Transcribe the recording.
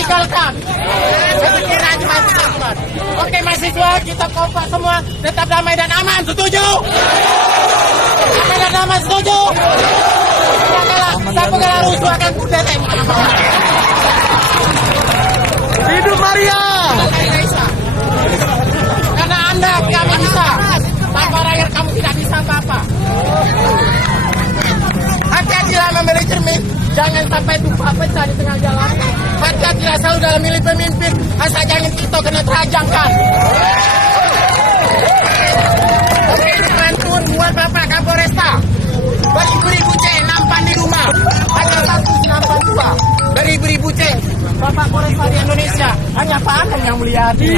tinggalkan. Sekiranya teman-teman. Oke mahasiswa, kita kompak semua tetap damai dan aman. Setuju? Damai dan aman, setuju? Siapa yang rusuh akan kudeta. Hidup Maria. Karena Anda kami bisa. Tanpa rakyat kamu tidak bisa apa-apa. Hati-hatilah membeli cermin. Jangan sampai tumpah pecah di tengah jalan. Hati-hatilah selalu dalam milih pemimpin. Asal jangan kita kena terajangkan. Oke, Mantun buat Bapak Kapolresta. Beribu-ribu ceng nampan di rumah. Hanya satu nampan dua. Beribu-ribu ceng. Bapak Polresta di Indonesia. Hanya Pak Anang yang melihatnya.